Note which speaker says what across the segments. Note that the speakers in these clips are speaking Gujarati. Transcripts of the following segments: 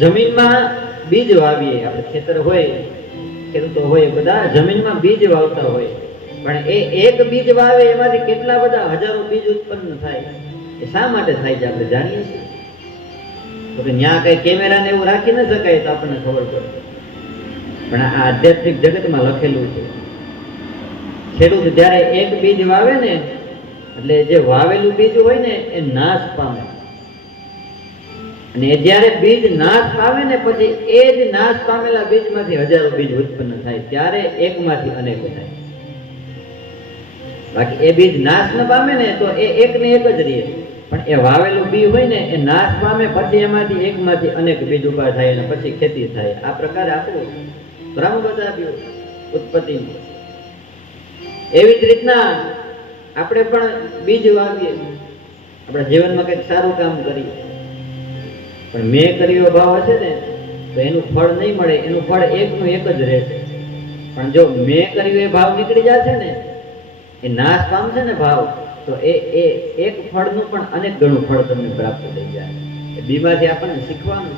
Speaker 1: જમીનમાં બીજ વાવીએ આપણે, ખેતર હોય, ખેડૂતો હોય, બધા જમીનમાં બીજ વાવતા હોય. પણ એ એક બીજ વાવે, એમાંથી કેટલા બધા હજારો બીજ ઉત્પન્ન થાય, એ શા માટે થાય છે આપણે જાણીએ છીએ? તો કે ત્યાં કઈ કેમેરા ને એવું રાખી ન શકાય તો આપણને ખબર પડે. પણ આ આધ્યાત્મિક જગતમાં લખેલું છે. ખેડૂત જ્યારે એક બીજ વાવે ને, એટલે જે વાવેલું બીજ હોય ને, એ નાશ પામે. અને જ્યારે બીજ નાશ પામે ને પછી એ જ નાશ પામેલા બીજમાંથી હજારો બીજ ઉત્પન્ન થાય, ત્યારે એકમાંથી અનેક થાય. બાકી એ બીજ નાશ ન પામે ને તો એ એક ને એક જ રહે. પણ એ વાવેલું બી હોય ને, એ નાશ પામે પછી એમાંથી એકમાંથી અનેક બીજ ઊભા થાય અને પછી ખેતી થાય. આ પ્રકારે આપણું ક્રમ બતાવ્યો ઉત્પત્તિ એવી જ રીતના આપણે પણ બીજ વાવીએ. આપણા જીવનમાં કંઈક સારું કામ કરીએ. પણ મેં કર્યો ભાવ હશે ને, તો એનું ફળ નહીં મળે. એનું ફળ એકનું એક જ રહેશે. પણ જો મેં કર્યું એ ભાવ નીકળી જશે ને, એ નાશ પામશે ને ભાવ, તો એ એ એક ફળનું પણ અનેક ગણું ફળ તમને પ્રાપ્ત થઈ જાય. બીમાંથી આપણને શીખવાનું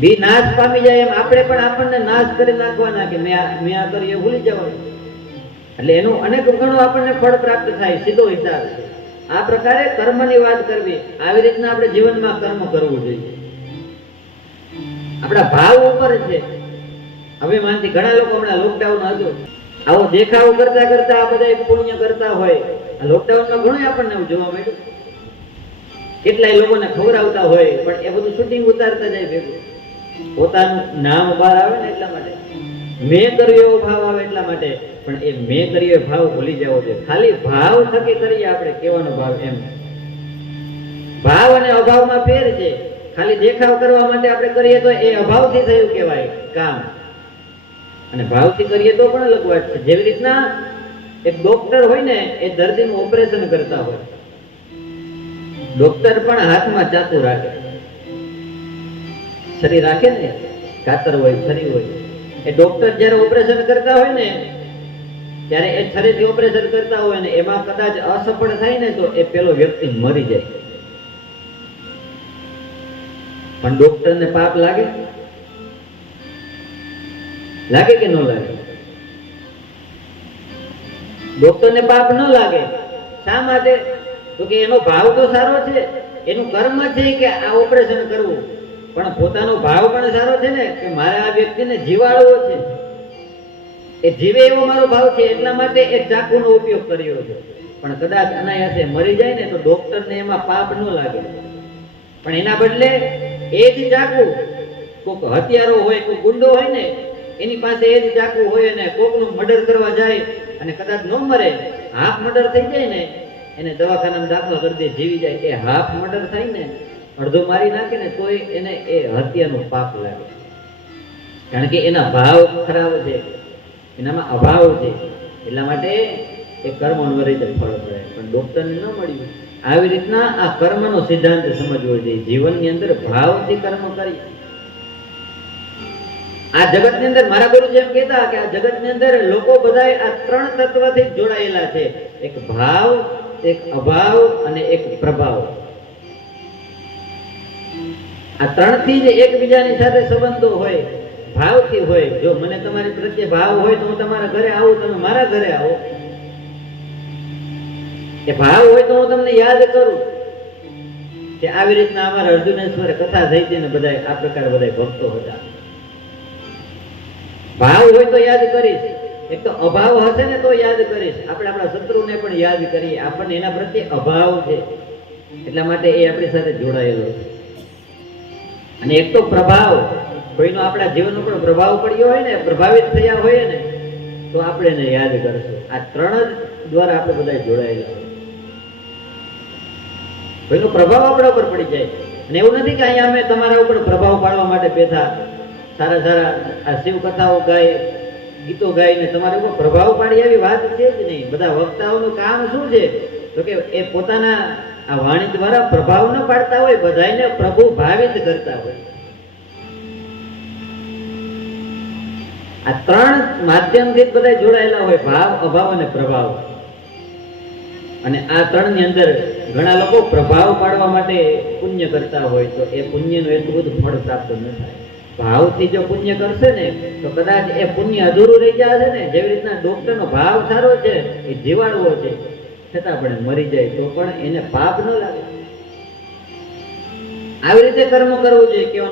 Speaker 1: બી નાશ પામી જાય એમ આપણે પણ આપણને નાશ કરી નાખવાના કે મેં મેં આ કર્યું એ ભૂલી જવાનું. એટલે એનું અનેક ગણું આપણને ફળ પ્રાપ્ત થાય, સીધો હિસાબ. છે આ પ્રકારે કર્મની વાત કરવી, આવી રીતના આપણે જીવનમાં કર્મ કરવું જોઈએ. આપણા ભાવ ઉપર છે. હવે માનથી ઘણા લોકો હમણાં લોકડાઉન હતું. આવો દેખાવો કરતા કરતા આ બધા પુણ્ય કરતા હોય. આ લોકડાઉનમાં ઘણું આપણને જોવા મળ્યું. કેટલાય લોકોને ખવડાવતા હોય, પણ એ બધું શૂટિંગ ઉતારતા જાય ભેગું. પોતાનું નામ બહાર આવે ને એટલા માટે. મેં કર્યો એવો ભાવ આવે એટલા માટે, પણ એ મેં કર્યો ભાવ ભૂલી જવો જોઈએ. ખાલી ભાવ થકી કરીએ આપણે, કેવાનો ભાવ એમ? ભાવ અને અભાવમાં ફેર છે. ખાલી દેખાવ કરવા માટે આપણે કરીએ તો એ અભાવથી થયું કહેવાય, કામ. અને ભાવથી કરીએ તો પણ અલગ વાત છે. જેવી રીતના એક ડોક્ટર હોય ને, એ દર્દીનું ઓપરેશન કરતા હોય. ડોક્ટર પણ હાથમાં ચાકુ રાખે. છરી રાખે ને? કાતર હોય છરી હોય. એ ડોક્ટર જ્યારે ઓપરેશન કરતા હોય ને, ત્યારે એ છરીથી ઓપરેશન કરતા હોય ને, એમાં કદાચ અસફળ થાય ને, તો એ પેલો વ્યક્તિ મરી જાય. પણ ડોક્ટરને પાપ લાગે? લાગે કે ન લાગે? ડોક્ટરને પાપ ન લાગે. શા માટે? તો કે એનો ભાવ તો સારો છે. એનું કર્મ છે કે આ ઓપરેશન કરવું. પણ પોતાનો ભાવ પણ સારો છે ને કે મારે આ વ્યક્તિને જીવાડવો છે? એ જીવે એવો મારો ભાવ છે, એટલા માટે એ ચાકુનો ઉપયોગ કર્યો છે. પણ કદાચ અનાયાસે મરી જાય ને તો ડોક્ટરને એમાં પાપ ન લાગે. પણ એના બદલે એ જ ચાકુ, કોક હથિયારો હોય કોઈ ગુંડો હોય ને, એની પાસે એ જ ચાકુ હોય અને કોકનું મર્ડર કરવા જાય અને કદાચ ન મરે, હાફ મર્ડર થઈ જાય ને, એને દવાખાનામાં દાખલ કરી દે, જીવી જાય, એ હાફ મર્ડર થાય ને અડધો મારી નાખે ને તોય એને એ હત્યાનો પાપ લાગે. કારણ કે એના ભાવ ખરાબ છે. એનામાં અભાવ છે. એટલા માટે એ કર્મ અનવરિત ફળ મળે. પણ ડોક્ટરને ન મળ્યું. આવી રીતના આ કર્મનો સિદ્ધાંત સમજવો જોઈએ. જીવનની અંદર ભાવથી કર્મ કરી આ જગતની અંદર મારા ગુરુજી એમ કહેતા કે આ જગતની અંદર લોકો બધા આ ત્રણ તત્વથી જોડાયેલા છે. એક ભાવ, એક અભાવ અને એક પ્રભાવ. આ ત્રણથી જ એકબીજાની સાથે સંબંધો હોય, ભાવથી હોય, જો મને તમારી પ્રત્યે ભાવ હોય તો હું તમારા ઘરે આવું, તમે મારા ઘરે આવો. એ ભાવ હોય તો હું તમને યાદ કરું. કે આવી રીતના અમારા અર્જુનેશ્વરે કથા થઈ હતી ને બધા આ પ્રકાર બધા ભક્તો હતા. ભાવ હોય તો યાદ કરીશ. એક તો અભાવ હશે ને તો યાદ કરીશ. આપણે આપણા શત્રુને પણ યાદ કરીએ. આપણને એના પ્રત્યે અભાવ છે. એટલા માટે એ આપણી સાથે જોડાયેલો છે. અને એક તો પ્રભાવ, કોઈનો આપણા જીવન ઉપર પ્રભાવ પડ્યો હોય ને, પ્રભાવિત થયા હોય ને, તો આપણે એને યાદ કરશું. આ ત્રણ જ દ્વારા આપણે બધા જોડાયેલા હોય. કોઈનો પ્રભાવ આપણા ઉપર પડી જાય. અને એવું નથી કે અહીંયા અમે તમારા ઉપર પ્રભાવ પાડવા માટે બેઠા, સારા સારા આ શિવ કથાઓ ગાય ગીતો ગાઈને તમારે ઉપર પ્રભાવ પાડી એવી વાત છે જ નહીં. બધા વક્તાઓનું કામ શું છે? તો કે એ પોતાના આ વાણી દ્વારા પ્રભાવ ન પાડતા હોય બધાને પ્રભુ ભાવિત કરતા હોય. આ ત્રણ માધ્યમથી બધા જોડાયેલા હોય, ભાવ, અભાવ અને પ્રભાવ. અને આ ત્રણની અંદર ઘણા લોકો પ્રભાવ પાડવા માટે પુણ્ય કરતા હોય, તો એ પુણ્યનું એટલું બધું ફળ પ્રાપ્ત ન થાય. ભાવથી જો પુણ્ય કરશે ને, તો કદાચ એ પુણ્ય અધૂરું રહી જશે ને, જેવી રીતના ડોક્ટરનો ભાવ સારો છે, એ જીવાડવો છે છતાં પણ મરી જાય તો પણ એને પાપ ન લાગે. આવી રીતે કર્મ કરવું જોઈએ કેવાનો